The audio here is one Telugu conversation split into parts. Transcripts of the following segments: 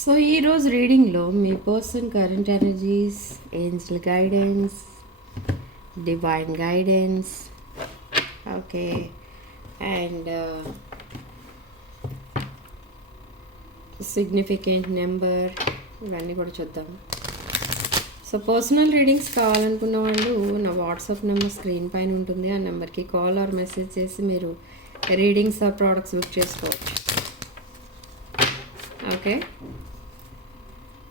సో ఈరోజు రీడింగ్లో మీ person current energies, angel guidance, divine guidance, okay, and significant number, ఇవన్నీ కూడా చూద్దాం. సో పర్సనల్ రీడింగ్స్ కావాలనుకున్న వాళ్ళు నా వాట్సాప్ నెంబర్ స్క్రీన్ పైన ఉంటుంది. ఆ నెంబర్కి కాల్ ఆర్ మెసేజ్ చేసి మీరు రీడింగ్స్ ఆర్ ప్రోడక్ట్స్ బుక్ చేసుకోవచ్చు. Okay,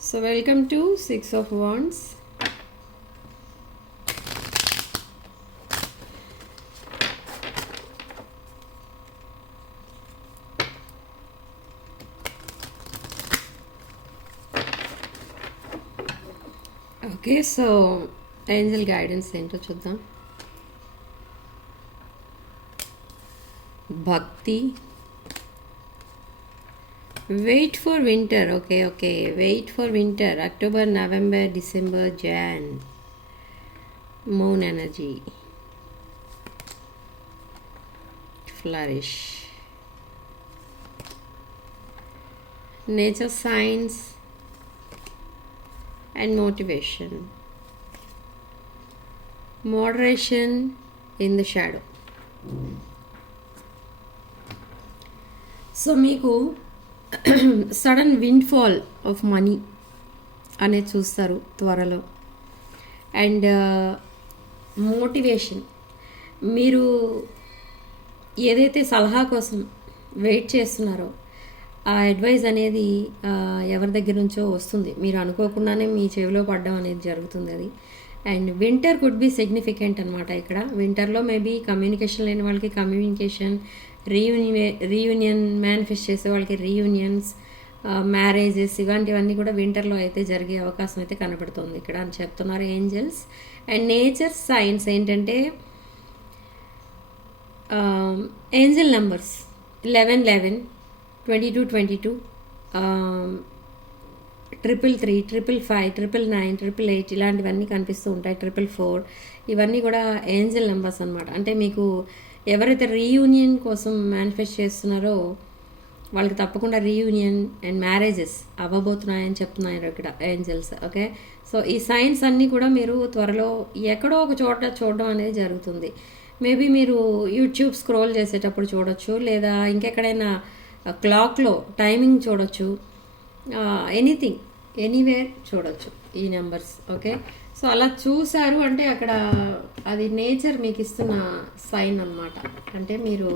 so welcome to 6 of Wands. Okay, so angel guidance ఏంటో చూద్దాం. భక్తి, wait for winter. Okay, wait for winter. October, November, December, Jan. Moon energy, flourish. Nature science and motivation, moderation in the shadow. So మీకు సడన్ విండ్ఫాల్ ఆఫ్ మనీ అనేది చూస్తారు త్వరలో. అండ్ మోటివేషన్, మీరు ఏదైతే సలహా కోసం వెయిట్ చేస్తున్నారో ఆ అడ్వైజ్ అనేది ఎవరి దగ్గర నుంచో వస్తుంది. మీరు అనుకోకుండానే మీ చెవిలో పడడం అనేది జరుగుతుంది అది. And winter could be significant అనమాట. ఇక్కడ వింటర్లో మేబీ కమ్యూనికేషన్ లేని వాళ్ళకి కమ్యూనికేషన్, రీయూనియన్ మేనిఫెస్ట్ చేసే వాళ్ళకి రీయూనియన్స్, మ్యారేజెస్, ఇలాంటివన్నీ కూడా వింటర్లో అయితే జరిగే అవకాశం అయితే కనబడుతుంది ఇక్కడ అని చెప్తున్నారు ఏంజల్స్. అండ్ నేచర్ సైన్స్ ఏంటంటే ఏంజల్ నెంబర్స్ 1111, 2222, 333, 555, 999, 888 ఇలాంటివన్నీ కనిపిస్తూ ఉంటాయి. 444 ఇవన్నీ కూడా ఏంజల్ నెంబర్స్ అనమాట. అంటే మీకు ఎవరైతే రీయూనియన్ కోసం మేనిఫెస్ట్ చేస్తున్నారో వాళ్ళకి తప్పకుండా రీయూనియన్ అండ్ మ్యారేజెస్ అవ్వబోతున్నాయని చెప్తున్నారు ఇక్కడ ఏంజల్స్. ఓకే, సో ఈ సైన్స్ అన్నీ కూడా మీరు త్వరలో ఎక్కడో ఒక చోట చూడడం అనేది జరుగుతుంది. మేబీ మీరు యూట్యూబ్ స్క్రోల్ చేసేటప్పుడు చూడొచ్చు, లేదా ఇంకెక్కడైనా క్లాక్లో టైమింగ్ చూడొచ్చు, ఎనీథింగ్ ఎనీవేర్ చూడొచ్చు ఈ నెంబర్స్. ఓకే, సో అలా చూసారు అంటే అక్కడ అది నేచర్ మీకు ఇస్తున్న సైన్ అనమాట. అంటే మీరు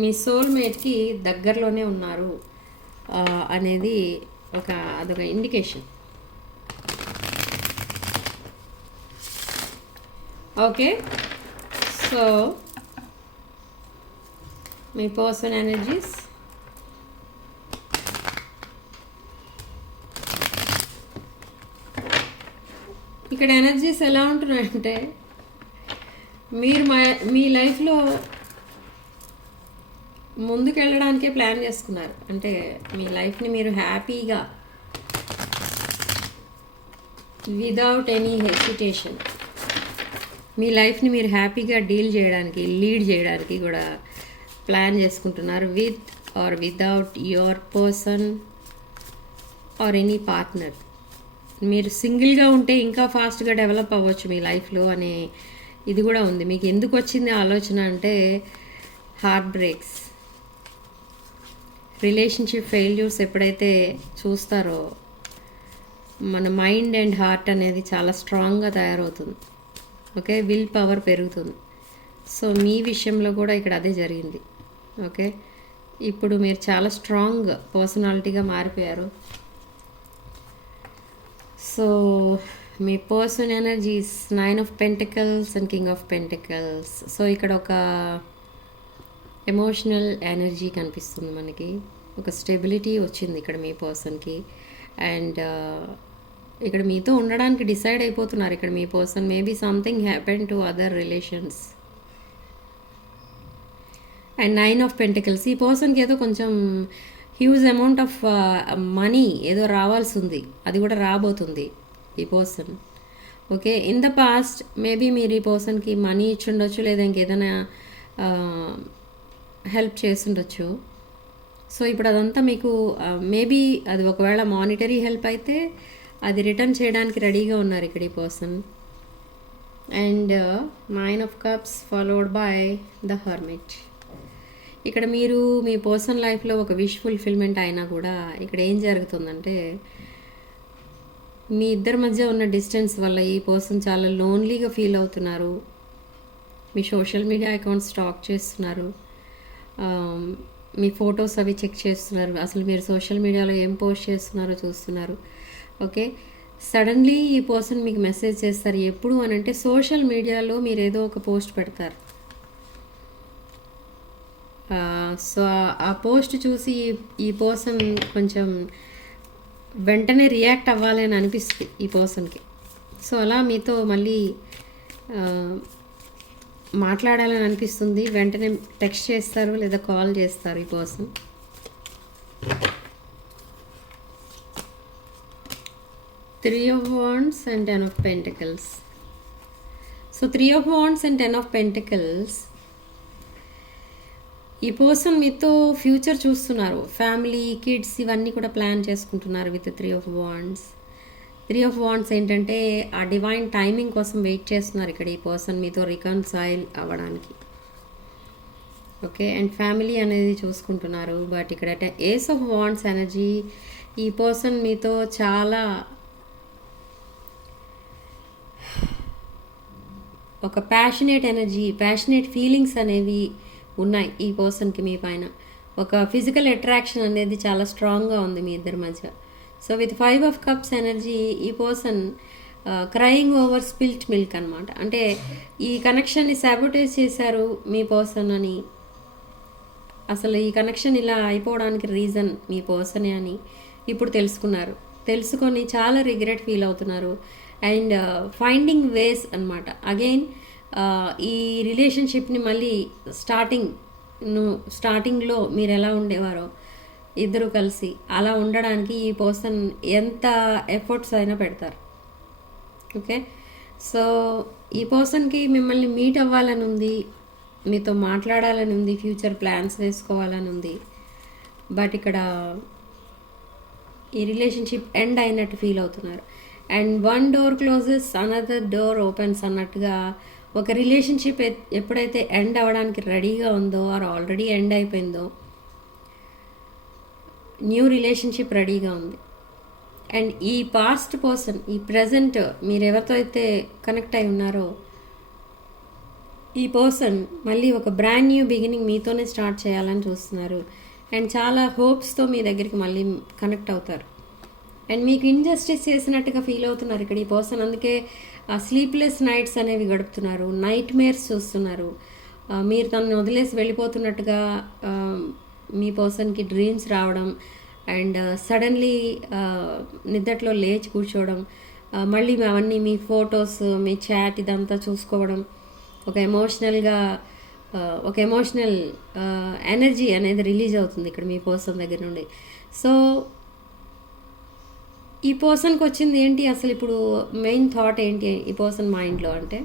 మీ సోల్మేట్కి దగ్గరలోనే ఉన్నారు అనేది అదొక ఇండికేషన్. ఓకే, సో మీ పర్సన్ ఎనర్జీస్. ఇక్కడ ఎనర్జీస్ ఎలా ఉంటున్నాయంటే మీరు మీ లైఫ్లో ముందుకెళ్ళడానికే ప్లాన్ చేసుకున్నారు. అంటే మీ లైఫ్ని మీరు హ్యాపీగా విదౌట్ ఎనీ హెసిటేషన్ మీ లైఫ్ని మీరు హ్యాపీగా లీడ్ చేయడానికి కూడా ప్లాన్ చేసుకుంటున్నారు. With or without your person or any partner. మీరు సింగిల్గా ఉంటే ఇంకా ఫాస్ట్గా డెవలప్ అవ్వచ్చు మీ లైఫ్లో అనే ఇది కూడా ఉంది. మీకు ఎందుకు వచ్చింది ఆలోచన అంటే హార్ట్ బ్రేక్స్, రిలేషన్షిప్ ఫెయిల్యూర్స్ ఎప్పుడైతే చూస్తారో మన మైండ్ అండ్ హార్ట్ అనేది చాలా స్ట్రాంగ్గా తయారవుతుంది. ఓకే, విల్ పవర్ పెరుగుతుంది. సో మీ విషయంలో కూడా ఇక్కడ అదే జరిగింది. ఓకే, ఇప్పుడు మీరు చాలా స్ట్రాంగ్ పర్సనాలిటీగా మారిపోయారు. So me person energies 9 of Pentacles and King of Pentacles. So ఇక్కడ ఒక ఎమోషనల్ ఎనర్జీ కనిపిస్తుంది మనకి. ఒక స్టెబిలిటీ వచ్చింది ఇక్కడ మీ పర్సన్కి. అండ్ ఇక్కడ మీతో ఉండడానికి డిసైడ్ అయిపోతున్నారు ఇక్కడ మీ person. Maybe something happen to other relations. And 9 of Pentacles, ఈ పర్సన్కి ఏదో కొంచెం హ్యూజ్ అమౌంట్ ఆఫ్ మనీ ఏదో రావాల్సి ఉంది, అది కూడా రాబోతుంది ఈ person. Okay, in the past maybe మీరు ఈ పర్సన్కి మనీ ఇచ్చి ఉండొచ్చు, లేదా ఇంకేదైనా హెల్ప్ చేసి ఉండొచ్చు. సో ఇప్పుడు అదంతా మీకు మేబీ అది ఒకవేళ మానిటరీ హెల్ప్ అయితే అది రిటర్న్ చేయడానికి రెడీగా ఉన్నారు ఇక్కడ ఈ person. And 9 of cups followed by the hermit. ఇక్కడ మీరు మీ పర్సనల్ లైఫ్లో ఒక విష్ ఫుల్ఫిల్మెంట్ అయినా కూడా ఇక్కడ ఏం జరుగుతుందంటే మీ ఇద్దరి మధ్య ఉన్న డిస్టెన్స్ వల్ల ఈ పర్సన్ చాలా లోన్లీగా ఫీల్ అవుతున్నారు. మీ సోషల్ మీడియా అకౌంట్ స్టాక్ చేస్తున్నారు, మీ ఫొటోస్ అవి చెక్ చేస్తున్నారు, అసలు మీరు సోషల్ మీడియాలో ఏం పోస్ట్ చేస్తున్నారో చూస్తున్నారు. ఓకే, సడన్లీ ఈ పర్సన్ మీకు మెసేజ్ చేస్తారు. ఎప్పుడు అని అంటే సోషల్ మీడియాలో మీరు ఏదో ఒక పోస్ట్ పెడతారు. సో ఆ పోస్ట్ చూసి ఈ పర్సన్ కొంచెం వెంటనే రియాక్ట్ అవ్వాలి అని అనిపిస్తుంది ఈ పర్సన్కి. సో అలా మీతో మళ్ళీ మాట్లాడాలని అనిపిస్తుంది. వెంటనే టెక్స్ట్ చేస్తారు లేదా కాల్ చేస్తారు ఈ person. Three of wands and 10 of pentacles. So 3 of wands and 10 of pentacles, ఈ పర్సన్ మీతో ఫ్యూచర్ చూస్తున్నారు. ఫ్యామిలీ, కిడ్స్ ఇవన్నీ కూడా ప్లాన్ చేసుకుంటున్నారు with 3 of wands. 3 of wands ఏంటంటే ఆ డివైన్ టైమింగ్ కోసం వెయిట్ చేస్తున్నారు ఇక్కడ ఈ పర్సన్ మీతో రికన్సైల్ అవ్వడానికి. ఓకే, అండ్ ఫ్యామిలీ అనేది చూసుకుంటున్నారు. బట్ ఇక్కడ ఏస్ ఆఫ్ వాండ్స్ ఎనర్జీ, ఈ పర్సన్ మీతో చాలా ఒక ప్యాషనేట్ ఎనర్జీ, ప్యాషనేట్ ఫీలింగ్స్ అనేవి ఉన్నాయి ఈ పర్సన్కి మీ పైన. ఒక ఫిజికల్ అట్రాక్షన్ అనేది చాలా స్ట్రాంగ్గా ఉంది మీ ఇద్దరి మధ్య. So with 5 of cups energy, ఈ person crying over spilt milk అనమాట. అంటే ఈ కనెక్షన్ని సాబోటేజ్ చేశారు మీ పర్సన్ అని, అసలు ఈ కనెక్షన్ ఇలా అయిపోవడానికి రీజన్ మీ పర్సనే అని ఇప్పుడు తెలుసుకున్నారు. తెలుసుకొని చాలా రిగ్రెట్ ఫీల్ అవుతున్నారు. అండ్ ఫైండింగ్ వేస్ అనమాట. అగైన్ ఈ రిలేషన్షిప్ని మళ్ళీ స్టార్టింగ్లో మీరు ఎలా ఉండేవారో ఇద్దరు కలిసి అలా ఉండడానికి ఈ పర్సన్ ఎంత ఎఫర్ట్స్ అయినా పెడతారు. ఓకే, సో ఈ పర్సన్కి మిమ్మల్ని మీట్ అవ్వాలని ఉంది, మీతో మాట్లాడాలని ఉంది, ఫ్యూచర్ ప్లాన్స్ వేసుకోవాలని ఉంది. బట్ ఇక్కడ ఈ రిలేషన్షిప్ ఎండ్ అయినట్టు ఫీల్ అవుతున్నారు. And 1 door closes another door opens అన్నట్టుగా ఒక రిలేషన్షిప్ ఎప్పుడైతే ఎండ్ అవ్వడానికి రెడీగా ఉందో ఆర్ ఆల్రెడీ ఎండ్ అయిపోయిందో న్యూ రిలేషన్షిప్ రెడీగా ఉంది. అండ్ ఈ పాస్ట్ పర్సన్, ఈ ప్రజెంట్ మీరు ఎవరితో అయితే కనెక్ట్ అయి ఉన్నారో ఈ పర్సన్ మళ్ళీ ఒక బ్రాండ్ న్యూ బిగినింగ్ మీతోనే స్టార్ట్ చేయాలని చూస్తున్నారు. అండ్ చాలా హోప్స్తో మీ దగ్గరికి మళ్ళీ కనెక్ట్ అవుతారు. అండ్ మీకు ఇన్జస్టిస్ చేసినట్టుగా ఫీల్ అవుతున్నారు ఇక్కడ ఈ పర్సన్. అందుకే స్లీప్లెస్ నైట్స్ అనేవి గడుపుతున్నారు, నైట్ మేర్స్ చూస్తున్నారు. మీరు తనని వదిలేసి వెళ్ళిపోతున్నట్టుగా మీ పర్సన్కి డ్రీమ్స్ రావడం, అండ్ సడన్లీ నిద్దట్లో లేచి కూర్చోవడం, మళ్ళీ అవన్నీ మీ ఫొటోస్, మీ చాట్ ఇదంతా చూసుకోవడం, ఒక ఎమోషనల్ ఎనర్జీ అనేది రిలీజ్ అవుతుంది ఇక్కడ మీ పర్సన్ దగ్గర నుండి. సో ఈ పర్సన్కి వచ్చింది ఏంటి అసలు ఇప్పుడు మెయిన్ థాట్ ఏంటి ఈ పర్సన్ మైండ్లో అంటే,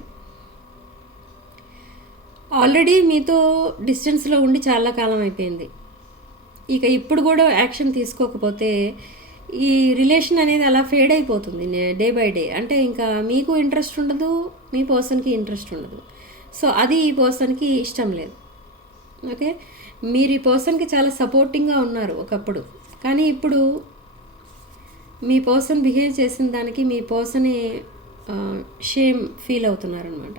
ఆల్రెడీ మీతో డిస్టెన్స్లో ఉండి చాలా కాలం అయిపోయింది. ఇక ఇప్పుడు కూడా యాక్షన్ తీసుకోకపోతే ఈ రిలేషన్ అనేది అలా ఫేడ్ అయిపోతుంది డే బై డే. అంటే ఇంకా మీకు ఇంట్రెస్ట్ ఉండదు, మీ పర్సన్కి ఇంట్రెస్ట్ ఉండదు. సో అది ఈ పర్సన్కి ఇష్టం లేదు. ఓకే, మీరు ఈ పర్సన్కి చాలా సపోర్టింగ్గా ఉన్నారు ఒకప్పుడు, కానీ ఇప్పుడు మీ పర్సన్ బిహేవ్ చేసిన దానికి మీ పర్సనే షేమ్ ఫీల్ అవుతున్నారనమాట.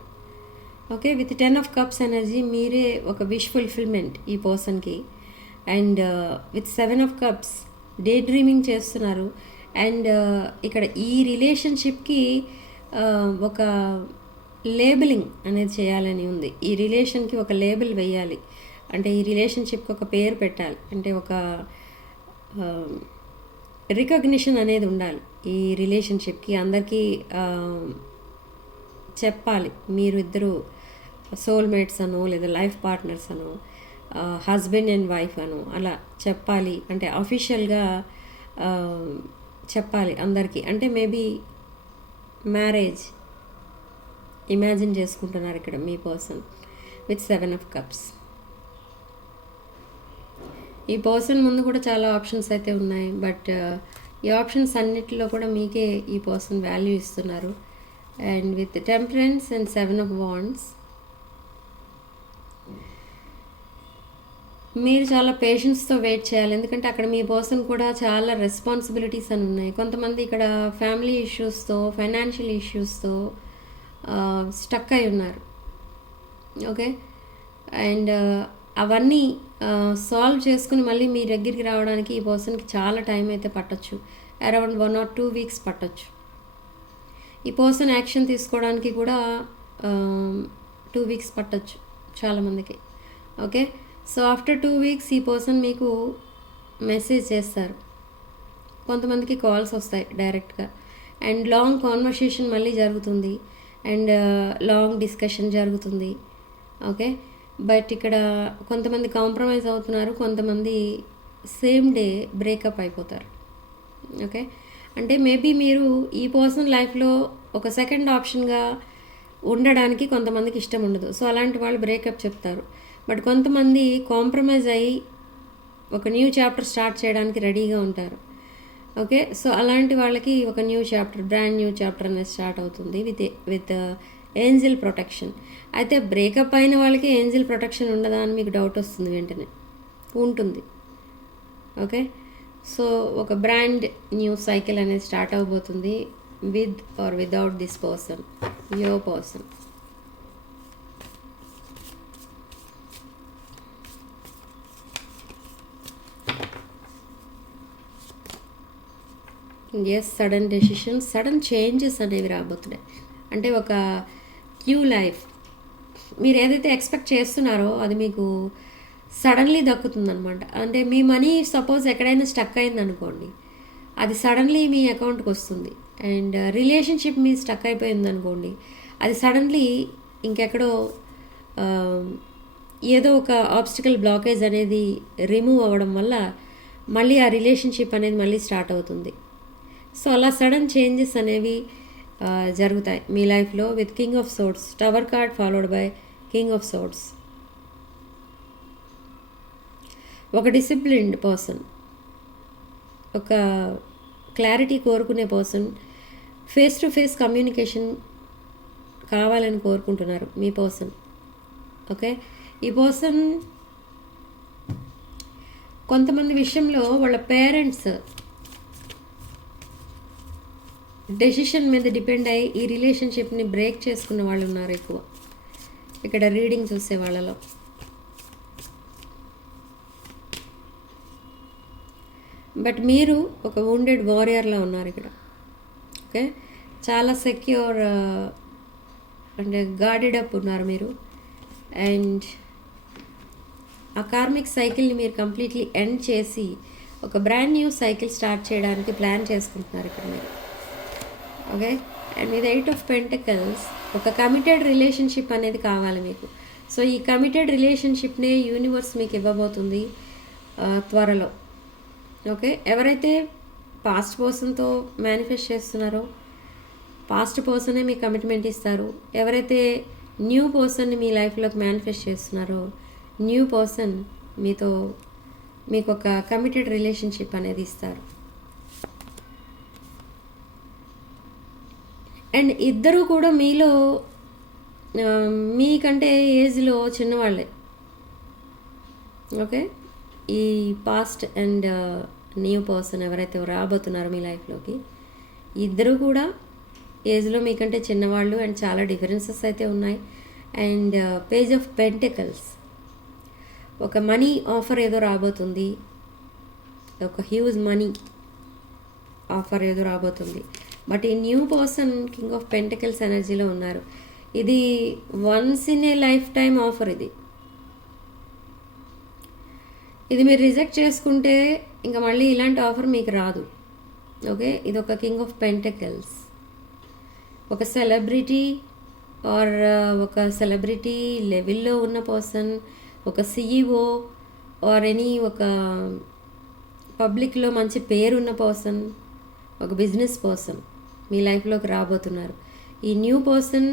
Okay, with 10 of cups energy మీరే ఒక విష్ ఫుల్ఫిల్మెంట్ ఈ పర్సన్కి. And with 7 of cups daydreaming చేస్తున్నారు. అండ్ ఇక్కడ ఈ రిలేషన్షిప్కి ఒక లేబులింగ్ అనేది చేయాలని ఉంది. ఈ రిలేషన్కి ఒక లేబుల్ వేయాలి, అంటే ఈ రిలేషన్షిప్కి ఒక పేరు పెట్టాలి, అంటే ఒక రికగ్నిషన్ అనేది ఉండాలి ఈ రిలేషన్షిప్కి. అందరికీ చెప్పాలి మీరు ఇద్దరు సోల్మేట్స్ అనో లేదా లైఫ్ పార్ట్నర్స్ అనో హస్బెండ్ అండ్ వైఫ్ అనో అలా చెప్పాలి. అంటే అఫీషియల్గా చెప్పాలి అందరికీ. అంటే మేబీ మ్యారేజ్ ఇమాజిన్ చేసుకుంటున్నారు ఇక్కడ మీ పర్సన్ విత్ 7 ఆఫ్ కప్స్. ఈ పర్సన్ ముందు కూడా చాలా ఆప్షన్స్ అయితే ఉన్నాయి, బట్ ఈ ఆప్షన్స్ అన్నిటిలో కూడా మీకే ఈ పర్సన్ వాల్యూ ఇస్తున్నారు. And with temperance and 7 of Wands, మీరు చాలా పేషెన్స్తో వెయిట్ చేయాలి. ఎందుకంటే అక్కడ మీ పర్సన్ కూడా చాలా రెస్పాన్సిబిలిటీస్ అని ఉన్నాయి. కొంతమంది ఇక్కడ ఫ్యామిలీ ఇష్యూస్తో, ఫైనాన్షియల్ ఇష్యూస్తో స్టక్ అయి ఉన్నారు. ఓకే, అండ్ అవన్నీ సాల్వ్ చేసుకుని మళ్ళీ మీ దగ్గరికి రావడానికి ఈ పర్సన్కి చాలా టైం అయితే పట్టొచ్చు. అరౌండ్ 1 or 2 weeks పట్టొచ్చు. ఈ పర్సన్ యాక్షన్ తీసుకోవడానికి కూడా 2 weeks పట్టొచ్చు చాలామందికి. ఓకే, సో ఆఫ్టర్ 2 weeks ఈ పర్సన్ మీకు మెసేజ్ చేస్తారు. కొంతమందికి కాల్స్ వస్తాయి డైరెక్ట్గా, అండ్ లాంగ్ కాన్వర్సేషన్ మళ్ళీ జరుగుతుంది, అండ్ లాంగ్ డిస్కషన్ జరుగుతుంది. ఓకే, బట్ ఇక్కడ కొంతమంది కాంప్రమైజ్ అవుతున్నారు, కొంతమంది సేమ్ డే బ్రేకప్ అయిపోతారు. ఓకే, అంటే మేబీ మీరు ఈ పర్సన్ లైఫ్లో ఒక సెకండ్ ఆప్షన్గా ఉండడానికి కొంతమందికి ఇష్టం ఉండదు. సో అలాంటి వాళ్ళు బ్రేకప్ చెప్తారు. బట్ కొంతమంది కాంప్రమైజ్ అయ్యి ఒక న్యూ చాప్టర్ స్టార్ట్ చేయడానికి రెడీగా ఉంటారు. ఓకే, సో అలాంటి వాళ్ళకి ఒక new chapter, brand new chapter అనేది స్టార్ట్ అవుతుంది విత్ ఏంజల్ ప్రొటెక్షన్. అయితే బ్రేకప్ అయిన వాళ్ళకి ఏంజల్ ప్రొటెక్షన్ ఉండదా అని మీకు డౌట్ వస్తుంది. వెంటనే ఉంటుంది. ఓకే, సో ఒక బ్రాండ్ న్యూ సైకిల్ అనేది స్టార్ట్ అవబోతుంది with or without this person, your person. Yes, sudden decisions, sudden changes అనేవి రాబోతున్నాయి. అంటే ఒక న్యూ లైఫ్ మీరు ఏదైతే ఎక్స్పెక్ట్ చేస్తున్నారో అది మీకు సడన్లీ దక్కుతుందనమాట. అంటే మీ మనీ సపోజ్ ఎక్కడైనా స్టక్ అయిందనుకోండి, అది సడన్లీ మీ అకౌంట్కి వస్తుంది. అండ్ రిలేషన్షిప్ మీ స్టక్ అయిపోయిందనుకోండి, అది సడన్లీ ఇంకెక్కడో ఏదో ఒక ఆబ్స్టికల్ బ్లాకేజ్ అనేది రిమూవ్ అవ్వడం వల్ల మళ్ళీ ఆ రిలేషన్షిప్ అనేది మళ్ళీ స్టార్ట్ అవుతుంది. సో అలా సడన్ చేంజెస్ అనేవి జరుగుతాయి మీ లైఫ్లో with king of swords, tower card followed by king of swords. ఒక డిసిప్లిన్డ్ పర్సన్, ఒక క్లారిటీ కోరుకునే person, face to face communication కావాలని కోరుకుంటున్నారు మీ పర్సన్. ఓకే, ఈ పర్సన్ కొంతమంది విషయంలో వాళ్ళ పేరెంట్స్ డెసిషన్ మీద డిపెండ్ అయ్యి ఈ రిలేషన్షిప్ని బ్రేక్ చేసుకున్న వాళ్ళు ఉన్నారు ఎక్కువ ఇక్కడ రీడింగ్ చూసే వాళ్ళలో. బట్ మీరు ఒక వౌండెడ్ వారియర్లా ఉన్నారు ఇక్కడ. ఓకే, చాలా సెక్యూర్ అంటే గార్డెడ్ అప్ ఉన్నారు మీరు. అండ్ ఆ కార్మిక్ సైకిల్ని మీరు కంప్లీట్లీ ఎండ్ చేసి ఒక బ్రాండ్ న్యూ సైకిల్ స్టార్ట్ చేయడానికి ప్లాన్ చేసుకుంటున్నారు ఇక్కడ మీరు. Okay, and with 8 of Pentacles ఒక కమిటెడ్ రిలేషన్షిప్ అనేది కావాలి మీకు. సో ఈ కమిటెడ్ రిలేషన్షిప్నే యూనివర్స్ మీకు ఇవ్వబోతుంది త్వరలో. ఓకే, ఎవరైతే పాస్ట్ పర్సన్తో మేనిఫెస్ట్ చేస్తున్నారో పాస్ట్ పర్సనే మీ కమిట్మెంట్ ఇస్తారు. ఎవరైతే న్యూ పర్సన్ని మీ లైఫ్లోకి మేనిఫెస్ట్ చేస్తున్నారో న్యూ పర్సన్ మీతో మీకు ఒక కమిటెడ్ రిలేషన్షిప్ అనేది ఇస్తారు. అండ్ ఇద్దరూ కూడా మీలో మీకంటే ఏజ్లో చిన్నవాళ్ళే. ఓకే, ఈ పాస్ట్ అండ్ న్యూ పర్సన్ ఎవరైతే రాబోతున్నారో మీ లైఫ్లోకి ఇద్దరు కూడా ఏజ్లో మీకంటే చిన్నవాళ్ళు. అండ్ చాలా డిఫరెన్సెస్ అయితే ఉన్నాయి. అండ్ పేజ్ ఆఫ్ పెంటికల్స్ ఒక మనీ ఆఫర్ ఏదో రాబోతుంది, ఒక హ్యూజ్ మనీ ఆఫర్ ఏదో రాబోతుంది. బట్ ఈ new person king of pentacles ఎనర్జీలో ఉన్నారు. ఇది once in a lifetime offer. ఇది మీరు రిజెక్ట్ చేసుకుంటే ఇంకా మళ్ళీ ఇలాంటి ఆఫర్ మీకు రాదు. ఓకే, ఇది ఒక కింగ్ ఆఫ్ పెంటికల్స్, ఒక సెలబ్రిటీ ఆర్ ఒక సెలబ్రిటీ లెవెల్లో ఉన్న పర్సన్, ఒక సిఇఓ ఆర్ ఎనీ ఒక పబ్లిక్లో మంచి పేరున్న పర్సన్, ఒక బిజినెస్ పర్సన్ మీ లైఫ్లోకి రాబోతున్నారు. ఈ న్యూ పర్సన్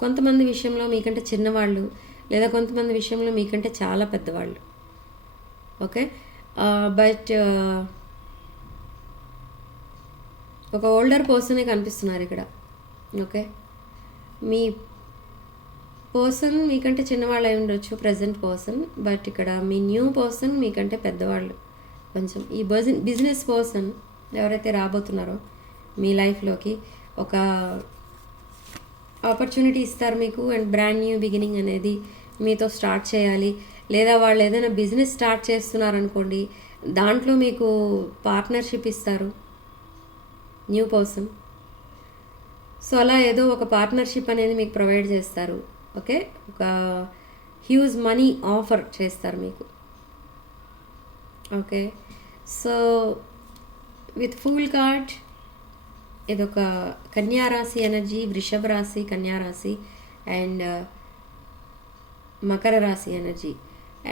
కొంతమంది విషయంలో మీకంటే చిన్నవాళ్ళు, లేదా కొంతమంది విషయంలో మీకంటే చాలా పెద్దవాళ్ళు. ఓకే. బట్ ఒక ఓల్డర్ పర్సనే కనిపిస్తున్నారు ఇక్కడ. ఓకే. మీ పర్సన్ మీకంటే చిన్నవాళ్ళు అయి ఉండొచ్చు ప్రజెంట్ పర్సన్, బట్ ఇక్కడ మీ న్యూ పర్సన్ మీకంటే పెద్దవాళ్ళు కొంచెం. ఈ బిజినెస్ పర్సన్ ఎవరైతే రాబోతున్నారో మీ లైఫ్లోకి ఒక ఆపర్చునిటీ ఇస్తారు మీకు, అండ్ బ్రాండ్ న్యూ బిగినింగ్ అనేది మీతో స్టార్ట్ చేయాలి. లేదా వాళ్ళు ఏదైనా బిజినెస్ స్టార్ట్ చేస్తున్నారనుకోండి, దాంట్లో మీకు పార్ట్నర్షిప్ ఇస్తారు న్యూ పర్సన్. సో అలా ఏదో ఒక పార్ట్నర్షిప్ అనేది మీకు ప్రొవైడ్ చేస్తారు. ఓకే. ఒక హ్యూజ్ మనీ ఆఫర్ చేస్తారు మీకు. Okay. So with full card ఇదొక కన్యారాశి ఎనర్జీ, వృషభ రాశి, కన్యారాశి అండ్ మకర రాశి ఎనర్జీ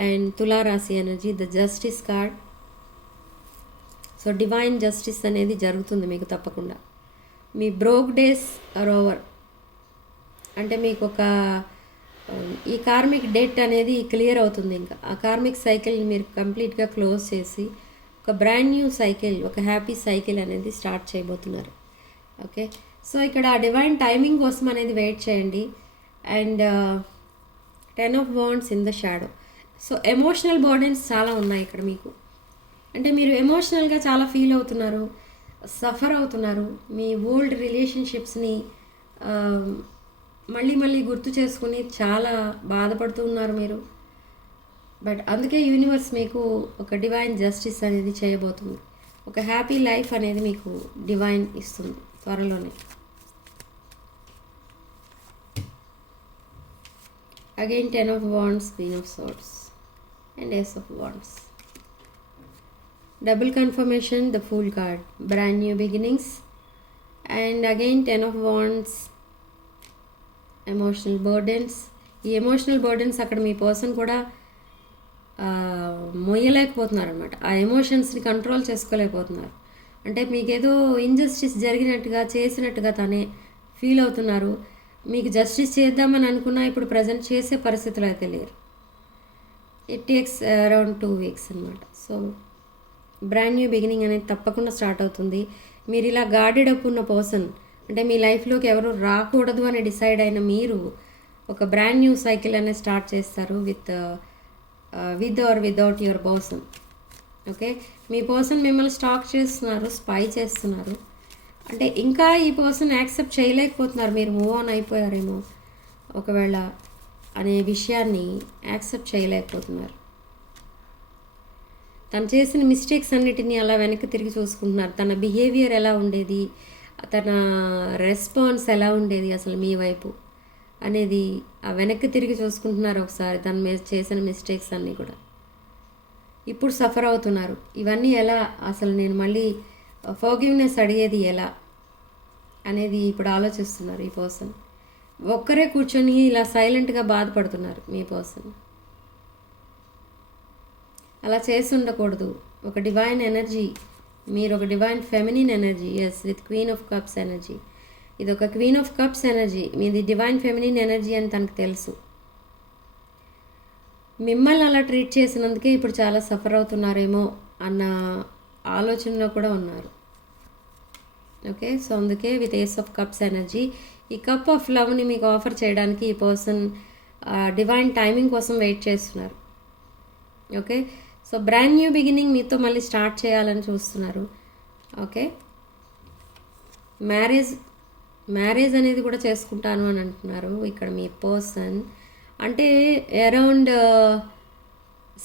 అండ్ తులారాశి energy, the justice card. So divine justice అనేది జరుగుతుంది మీకు తప్పకుండా. మీ బ్రోక్ డేస్ ఆర్ ఓవర్, అంటే మీకు ఒక ఈ కార్మిక్ డెట్ అనేది క్లియర్ అవుతుంది. ఇంకా ఆ కార్మిక్ సైకిల్ని మీరు కంప్లీట్గా క్లోజ్ చేసి ఒక బ్రాండ్ న్యూ సైకిల్, ఒక హ్యాపీ సైకిల్ అనేది స్టార్ట్ చేయబోతున్నారు. ఓకే. సో ఇక్కడ ఆ డివైన్ టైమింగ్ కోసం అనేది వెయిట్ చేయండి. And 10 of Wands in the shadow. So emotional burdens చాలా ఉన్నాయి ఇక్కడ మీకు. అంటే మీరు ఎమోషనల్గా చాలా ఫీల్ అవుతున్నారు, సఫర్ అవుతున్నారు. మీ ఓల్డ్ రిలేషన్షిప్స్ని మళ్ళీ మళ్ళీ గుర్తు చేసుకుని చాలా బాధపడుతూ ఉన్నారు మీరు. బట్ అందుకే యూనివర్స్ మీకు ఒక డివైన్ జస్టిస్ అనేది చేయబోతుంది. ఒక హ్యాపీ లైఫ్ అనేది మీకు డివైన్ ఇస్తుంది త్వరలోనే. Again 10 of Wands, Queen of Swords and Ace of Wands. Double confirmation, the Fool card, brand new beginnings. And again 10 of Wands, emotional burdens. ఈ ఎమోషనల్ బర్డెన్స్ అక్కడ మీ పర్సన్ కూడా మొయ్యలేకపోతున్నారు అనమాట. ఆ ఎమోషన్స్ని కంట్రోల్ చేసుకోలేకపోతున్నారు. అంటే మీకేదో ఇంజస్టిస్ జరిగినట్టుగా చేసినట్టుగా తనే ఫీల్ అవుతున్నారు. మీకు జస్టిస్ చేద్దామని అనుకున్నా ఇప్పుడు ప్రజెంట్ చేసే పరిస్థితులు అయితే లేరు. ఇట్ టేక్స్ అరౌండ్ 2 weeks అనమాట. సో బ్రాండ్ న్యూ బిగినింగ్ అనేది తప్పకుండా స్టార్ట్ అవుతుంది. మీరు ఇలా గార్డెడ్ అప్ ఉన్న పర్సన్, అంటే మీ లైఫ్లోకి ఎవరు రాకూడదు అని డిసైడ్ అయిన మీరు ఒక బ్రాండ్ న్యూ సైకిల్ అనేది స్టార్ట్ చేస్తారు with or without your person. Okay. మీ పర్సన్ మిమ్మల్ని స్టాక్ చేస్తున్నారు, స్పై చేస్తున్నారు. అంటే ఇంకా ఈ పర్సన్ యాక్సెప్ట్ చేయలేకపోతున్నారు, మీరు మూవ్ ఆన్ అయిపోయారేమో ఒకవేళ అనే విషయాన్ని యాక్సెప్ట్ చేయలేకపోతున్నారు. తను చేసిన మిస్టేక్స్ అన్నిటినీ అలా వెనక్కి తిరిగి చూసుకుంటున్నారు. తన బిహేవియర్ ఎలా ఉండేది, తన రెస్పాన్స్ ఎలా ఉండేది అసలు మీ వైపు అనేది ఆ వెనక్కి తిరిగి చూసుకుంటున్నారు ఒకసారి. తను చేసిన మిస్టేక్స్ అన్నీ కూడా ఇప్పుడు సఫర్ అవుతున్నారు. ఇవన్నీ ఎలా, అసలు నేను మళ్ళీ ఫర్గివ్నెస్ అడిగేది ఎలా అనేది ఇప్పుడు ఆలోచిస్తున్నారు ఈ పర్సన్. ఒక్కరే కూర్చొని ఇలా సైలెంట్గా బాధపడుతున్నారు మీ పర్సన్. అలా చేసి ఉండకూడదు. ఒక డివైన్ ఎనర్జీ, మీరు ఒక divine feminine energy, yes, with queen of cups energy. ఇది ఒక క్వీన్ ఆఫ్ కప్స్ ఎనర్జీ, మీది డివైన్ ఫెమినిన్ ఎనర్జీ అని తనకు తెలుసు. మిమ్మల్ని అలా ట్రీట్ చేసినందుకే ఇప్పుడు చాలా సఫర్ అవుతున్నారేమో అన్న ఆలోచనలో కూడా ఉన్నారు. ఓకే. సో అందుకే with ace of cups energy ఈ కప్ ఆఫ్ లవ్ని మీకు ఆఫర్ చేయడానికి ఈ పర్సన్ డివైన్ టైమింగ్ కోసం వెయిట్ చేస్తున్నారు. Okay. So brand new beginning మీతో మళ్ళీ స్టార్ట్ చేయాలని చూస్తున్నారు. ఓకే. మ్యారేజ్ అనేది కూడా చేసుకుంటాను అని అంటున్నారు ఇక్కడ మీ పర్సన్. అంటే అరౌండ్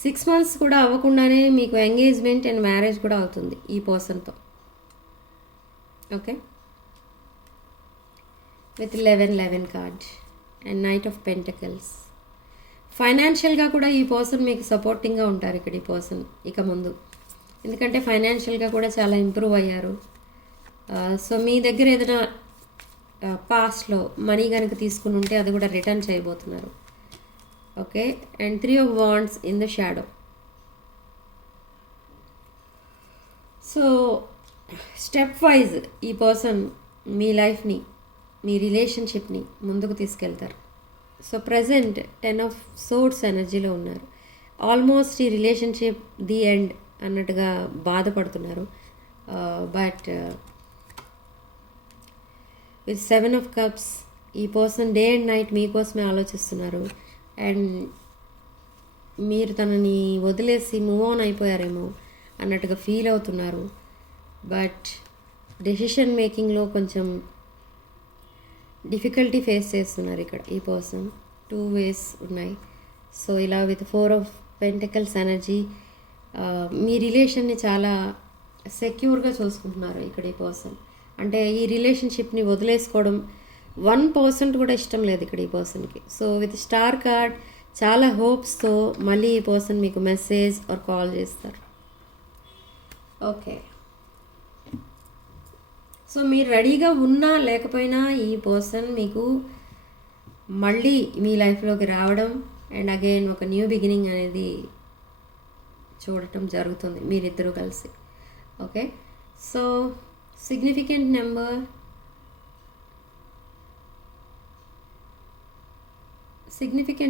6 months కూడా అవ్వకుండానే మీకు ఎంగేజ్మెంట్ అండ్ మ్యారేజ్ కూడా అవుతుంది ఈ పర్సన్తో. Okay. With 11 card and knight of pentacles. ఫైనాన్షియల్గా కూడా ఈ పర్సన్ మీకు సపోర్టింగ్గా ఉంటారు ఇక్కడ ఈ పర్సన్ ఇక ముందు. ఎందుకంటే ఫైనాన్షియల్గా కూడా చాలా ఇంప్రూవ్ అయ్యారు. సో మీ దగ్గర ఏదైనా పాస్ట్లో మనీ కనుక తీసుకుని ఉంటే అది కూడా రిటర్న్ చేయబోతున్నారు. Okay. And 3 of Wands in the shadow. So step wise ఈ పర్సన్ మీ లైఫ్ని, మీ రిలేషన్షిప్ని ముందుకు తీసుకెళ్తారు. సో ప్రజెంట్ 10 of Swords ఎనర్జీలో ఉన్నారు. ఆల్మోస్ట్ ఈ రిలేషన్షిప్ ది ఎండ్ అన్నట్టుగా బాధపడుతున్నారు. బట్ విత్ 7 ఆఫ్ కప్స్ ఈ పర్సన్ డే అండ్ నైట్ మీకోసమే ఆలోచిస్తున్నారు. అండ్ మీరు తనని వదిలేసి మూవ్ ఆన్ అయిపోయారేమో అన్నట్టుగా ఫీల్ అవుతున్నారు. బట్ డెసిషన్ మేకింగ్లో కొంచెం డిఫికల్టీ ఫేస్ చేస్తున్నారు ఇక్కడ ఈ పర్సన్. 2 వేస్ ఉన్నాయి. సో ఇలా విత్ 4 ఆఫ్ పెంటకల్స్ ఎనర్జీ మీ రిలేషన్ని చాలా సెక్యూర్గా చూసుకుంటున్నారు ఇక్కడ ఈ పర్సన్. అంటే ఈ రిలేషన్షిప్ని వదిలేసుకోవడం 1% కూడా ఇష్టం లేదు ఇక్కడ ఈ పర్సన్కి. సో విత్ స్టార్ కార్డ్ చాలా హోప్స్తో మళ్ళీ ఈ పర్సన్ మీకు మెసేజ్ ఆర్ కాల్ చేస్తారు. ఓకే, సో మీరు రెడీగా ఉన్నా లేకపోయినా ఈ పర్సన్ మీకు మళ్ళీ మీ లైఫ్లోకి రావడం అండ్ అగైన్ ఒక న్యూ బిగినింగ్ అనేది చూడటం జరుగుతుంది మీరిద్దరూ కలిసి. ఓకే, సో సిగ్నిఫికెంట్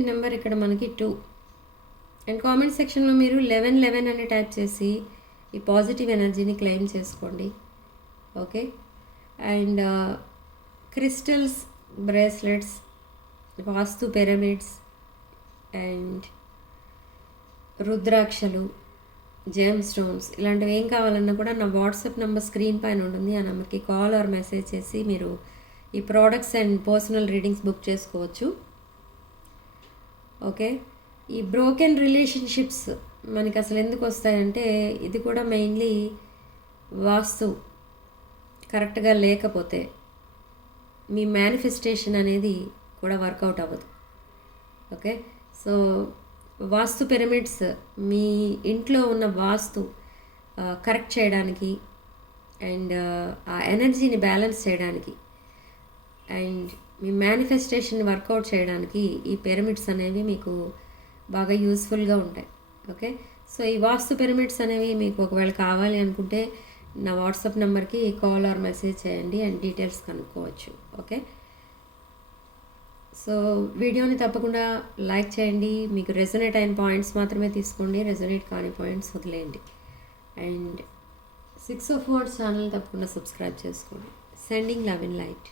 నెంబర్ ఇక్కడ మనకి 2. అండ్ కామెంట్ సెక్షన్లో మీరు 11 అని టైప్ చేసి ఈ పాజిటివ్ ఎనర్జీని క్లెయిమ్ చేసుకోండి. Okay, and crystals, bracelets, vastu pyramids and రుద్రాక్షలు, జెమ్ స్టోన్స్ ఇలాంటివి ఏం కావాలన్నా కూడా నా వాట్సాప్ నెంబర్ స్క్రీన్ పైన ఉంటుంది. ఆ నెంబర్కి కాల్ ఆర్ మెసేజ్ చేసి మీరు ఈ products and personal readings book చేసుకోవచ్చు. ఓకే, ఈ బ్రోకెన్ రిలేషన్షిప్స్ మనకి అసలు ఎందుకు వస్తాయంటే ఇది కూడా మెయిన్లీ వాస్తు కరెక్ట్గా లేకపోతే మీ మేనిఫెస్టేషన్ అనేది కూడా వర్కౌట్ అవ్వదు. ఓకే, సో వాస్తు పిరమిడ్స్ మీ ఇంట్లో ఉన్న వాస్తు కరెక్ట్ చేయడానికి అండ్ ఆ ఎనర్జీని బ్యాలెన్స్ చేయడానికి అండ్ మీ మేనిఫెస్టేషన్ వర్కౌట్ చేయడానికి ఈ పిరమిడ్స్ అనేవి మీకు బాగా యూస్ఫుల్గా ఉంటాయి. ఓకే, సో ఈ వాస్తు పిరమిడ్స్ అనేవి మీకు ఒకవేళ కావాలి అనుకుంటే నా వాట్సాప్ నెంబర్కి కాల్ ఆర్ మెసేజ్ చేయండి అండ్ డీటెయిల్స్ కనుక్కోవచ్చు. ఓకే, సో వీడియోని తప్పకుండా లైక్ చేయండి. మీకు రెజొనేట్ అయిన పాయింట్స్ మాత్రమే తీసుకోండి, రెజొనేట్ కాని పాయింట్స్ వదిలేయండి. అండ్ 6 of Wands ఛానల్ తప్పకుండా సబ్స్క్రైబ్ చేసుకోండి. Sending love and light.